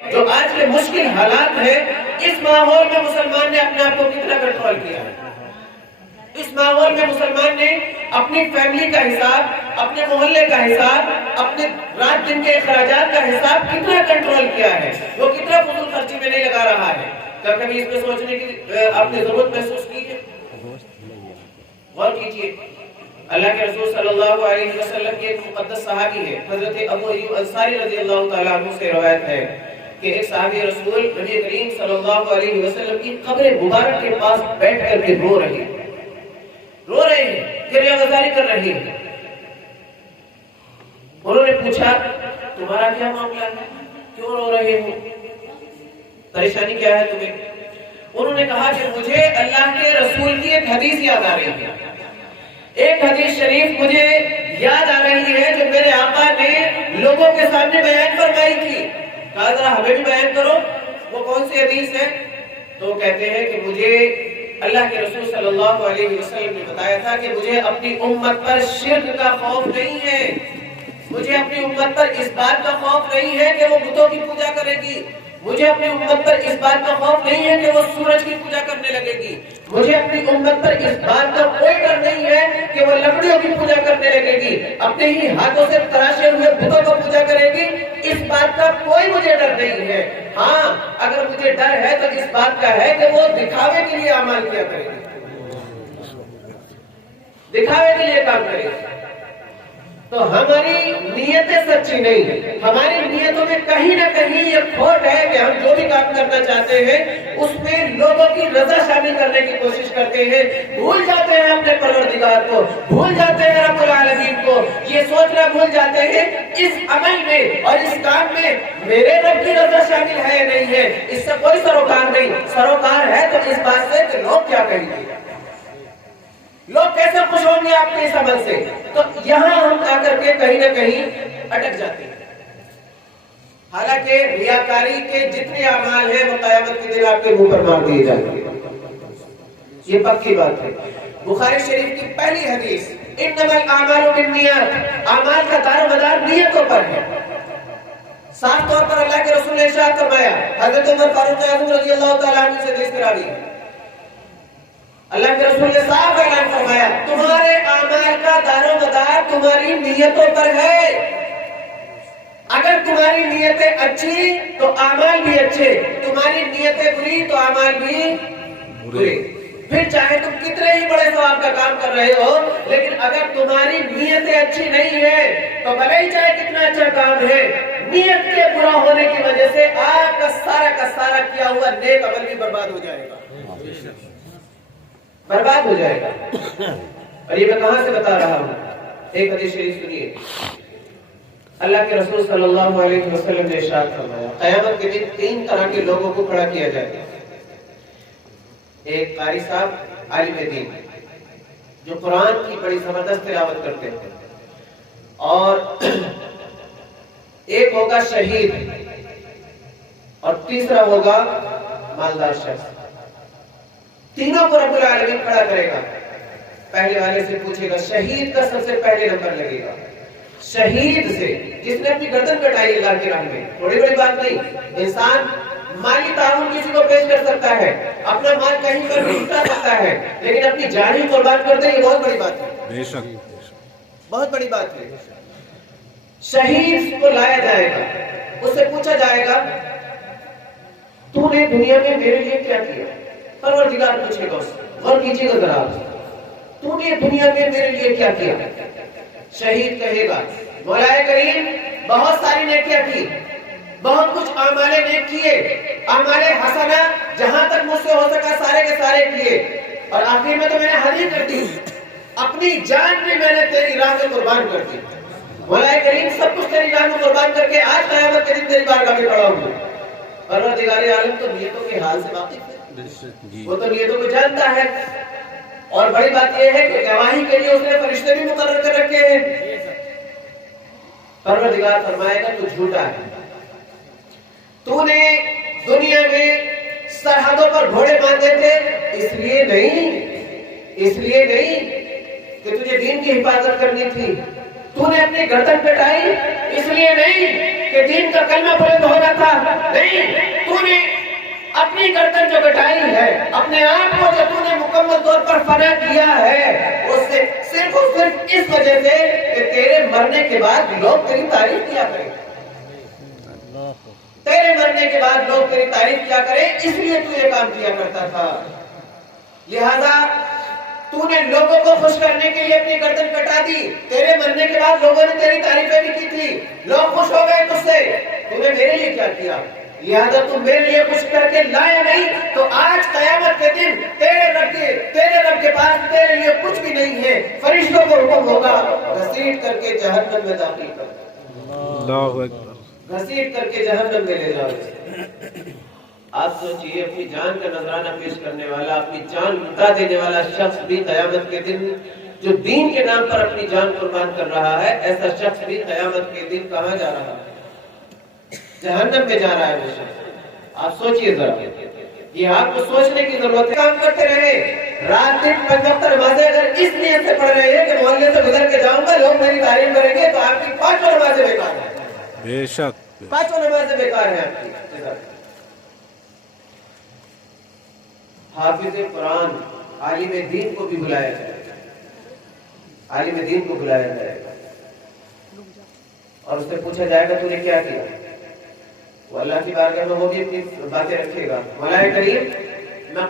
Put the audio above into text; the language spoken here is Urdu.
جو آج کے مشکل حالات ہیں، اس ماحول میں مسلمان نے اپنے آپ کو کتنا کنٹرول کیا ہے؟ اس ماحول میں مسلمان نے اپنی فیملی کا حساب، اپنے محلے کا حساب، اپنے رات دن کے اخراجات کا حساب کتنا کنٹرول کیا ہے؟ وہ کتنا فضول خرچی میں نہیں لگا رہا ہے؟ کیا کبھی اس پہ سوچنے کی آپ نے ضرورت محسوس کی ہے؟ غور کیجیے، اللہ کے رسول صلی اللہ علیہ وسلم کی ایک مقدس صحابی ہے، حضرت ابو ایوب انصاری رضی اللہ تعالیٰ عنہ سے روایت ہے کہ ایک صحابی رسول نبی کریم صلی اللہ علیہ وسلم کی قبر مبارک کے پاس بیٹھ کر کے رو رہے ہیں، کریا گزاری کر رہے ہیں۔ انہوں نے پوچھا تمہارا کیا معاملہ ہے، کیوں رو رہے ہو، پریشانی کیا ہے تمہیں؟ انہوں نے کہا کہ مجھے اللہ کے رسول کی ایک حدیث یاد آ رہی ہے، ایک حدیث شریف مجھے یاد آ رہی ہے جو میرے آقا نے لوگوں کے سامنے بیان فرمائی تھی۔ کہا ذرا ہمیں بھی بیان کرو، وہ کون سی حدیث ہے؟ تو کہتے ہیں کہ مجھے اللہ کے رسول صلی اللہ علیہ وسلم نے بتایا تھا کہ مجھے اپنی امت پر شرک کا خوف نہیں ہے، مجھے اپنی امت پر اس بات کا خوف نہیں ہے کہ وہ بتوں کی پوجا کرے گی، مجھے اپنی امت پر اس بات کا خوف نہیں ہے کہ وہ سورج کی پوجا کرنے لگے گی، مجھے اپنی امت پر اس بات کا کوئی ڈر نہیں ہے کہ وہ لکڑیوں کی پوجا کرنے لگے گی، اپنے ہی ہاتھوں سے تراشے ہوئے بتوں کو پوجا کرے گی، اس بات کا کوئی مجھے ڈر نہیں ہے۔ ہاں اگر مجھے ڈر ہے تو اس بات کا ہے کہ وہ دکھاوے کے لیے اعمال کیا کرے گی، دکھاوے کے لیے کام کرے گی۔ تو ہماری نیتیں سچی نہیں، ہماری نیتوں میں کہیں نہ کہیں یہ کھوٹ ہے کہ ہم جو بھی کام کرنا چاہتے ہیں اس میں لوگوں کی رضا شامل کرنے کی کوشش کرتے ہیں، بھول جاتے ہیں اپنے پروردگار کو، بھول جاتے ہیں رب العالمین کو، یہ سوچنا بھول جاتے ہیں اس عمل میں اور اس کام میں میرے رب کی رضا شامل ہے یا نہیں ہے، اس سے کوئی سروکار نہیں۔ سروکار ہے تو اس بات سے کہ لوگ کیا کہیں گے، لوگ کیسے خوش ہوں گے آپ کے اس عمل سے۔ تو یہاں ہم آ کر کے کہیں نہ کہیں اٹک جاتے ہیں۔ حالانکہ ریاکاری کے جتنے اعمال ہیں وہ قیامت کے دن آپ کے منہ پر مار دیے جائیں گے، یہ پکی بات ہے۔ بخاری شریف کی پہلی حدیث انما الاعمال بالنیات، اعمال کا دار و مدار نیتوں پر ہے۔ صاف طور پر اللہ کے رسول نے ارشاد فرمایا، حضرت عمر فاروق اعظم رضی اللہ تعالیٰ عنہ سے حدیث کرائی، اللہ کے رسول نے صاف اعلان فرمایا تمہارے اعمال کا دار و مدار تمہاری نیتوں پر ہے، اگر تمہاری نیتیں اچھی تو اعمال بھی اچھے، تمہاری نیتیں بری تو اعمال بھی برے۔ پھر چاہے تم کتنے ہی بڑے ثواب کا کام کر رہے ہو، لیکن اگر تمہاری نیتیں اچھی نہیں ہے تو بھلے ہی چاہے کتنا اچھا کام ہے، نیت کے برا ہونے کی وجہ سے آپ کا سارا کیا ہوا نیک عمل بھی برباد ہو جائے گا، برباد ہو جائے گا۔ اور یہ میں کہاں سے بتا رہا ہوں؟ ایک حدیث شریف سنیے، اللہ کے رسول صلی اللہ علیہ وسلم نے ارشاد فرمایا قیامت کے دن تین طرح کے لوگوں کو کھڑا کیا جائے گا۔ ایک قاری صاحب عالم دین جو قرآن کی بڑی زبردست تلاوت کرتے ہیں، اور ایک ہوگا شہید، اور تیسرا ہوگا مالدار شخص۔ تینوں کو رب العالمین کھڑا کرے گا، پہلے والے سے پوچھے گا، شہید کا سب سے پہلے نمبر لگے گا، شہید سے جس نے اپنی گردن کٹائی اللہ کی راہ میں، بڑی بڑی بات نہیں۔ انسان مالی تعاون کسی کو پیش کر سکتا ہے، اپنا مال کہیں پر بھی اٹھا سکتا ہے، لیکن اپنی جان ہی قربان کر دے، یہ بہت بڑی بات ہے، بے شک بہت بڑی بات ہے۔ شہید کو لایا جائے گا، اس سے پوچھا جائے گا تو نے دنیا میں میرے لیے کیا کیا؟ پروردگار پوچھے گا اس سے، غور کیجیے گا ذرا، تو نے دنیا میں میرے لیے کیا کیا؟ شہید کہے گا مولا کریم بہت ساری نیکیاں کی، بہت کچھ اعمال نیک کیے، اعمال حسنہ جہاں تک مجھ سے ہو سکا سارے کے سارے کیے، اور آخر میں تو میں نے حاضر کر دی، اپنی جان بھی میں نے تیری راہ میں قربان کر دی۔ مولا کریم سب کچھ تیری راہ میں قربان کر کے آج قیامت کے دن تیری بارگاہ میں کھڑا ہوں۔ پروردگار عالم تو نیتوں کے حال سے واقف ہے، وہ تو نیتوں کو جانتا ہے، اور بڑی بات یہ ہے کہ گواہی کے لیے اس نے فرشتے بھی مقرر کر رکھے ہیں۔ پروردگار فرمائے گا تو جھوٹا ہے، تو نے دنیا میں سرحدوں پر گھوڑے باندھے تھے، اس لیے نہیں کہ تجھے دین کی حفاظت کرنی تھی، تو نے اپنی گردن پٹائی اس لیے نہیں کہ دین کا کلمہ بلند ہونا تھا، نہیں اپنی گردن جو کٹائی ہے، اپنے آپ کو جو تو نے مکمل طور پر فنا کیا ہے، اس سے صرف اور صرف اس وجہ سے کہ تیرے مرنے کے بعد لوگ تیری تعریف کیا کریں، تیرے مرنے کے بعد لوگ تیری تعریف کیا کریں، اس لیے تو یہ کام کیا کرتا تھا۔ لہذا تو نے لوگوں کو خوش کرنے کے لیے اپنی گردن کٹا دی، تیرے مرنے کے بعد لوگوں نے تیری تعریفیں بھی کی تھی، لوگ خوش ہو گئے تجھ سے، تو نے میرے لیے کیا کیا؟ لہذا تم میرے لیے کچھ کر کے لائے نہیں، تو آج قیامت کے دن تیرے رب کے پاس تیرے لیے کچھ بھی نہیں ہے، فرشتوں کو حکم ہوگا گھسیٹ کر کے جہنم میں داخل کر، اللہ اکبر، گھسیٹ کر کے جہنم میں لے جاؤ۔ آپ سوچئے، اپنی جان کا نذرانہ پیش کرنے والا، اپنی جان لٹا دینے والا شخص بھی قیامت کے دن، جو دین کے نام پر اپنی جان قربان کر رہا ہے، ایسا شخص بھی قیامت کے دن کہاں جا رہا ہے؟ جہنم میں جا رہا ہے وہ شخص۔ آپ سوچئے ذرا، یہ آپ کو سوچنے کی ضرورت ہے۔ کام کرتے رہے، رات دن 5 وقت نمازیں اگر اس نیت سے پڑھ رہے ہیں کہ محلے سے گزر کے جاؤں گا، لوگ میری تعریف کریں گے، تو آپ کی 5 نمازیں بیکار ہیں، بے شک 5 نمازیں بیکار ہیں آپ کی۔ حافظ قرآن، عالم دین کو بھی بلایا جائے گا، عالم دین کو بلایا جائے گا اور اس سے پوچھا جائے گا تو نے کیا کیا؟ وہ اللہ کی بارگاہ میں وہ بھی اپنی باتیں رکھے گا۔ مولا کریم، میں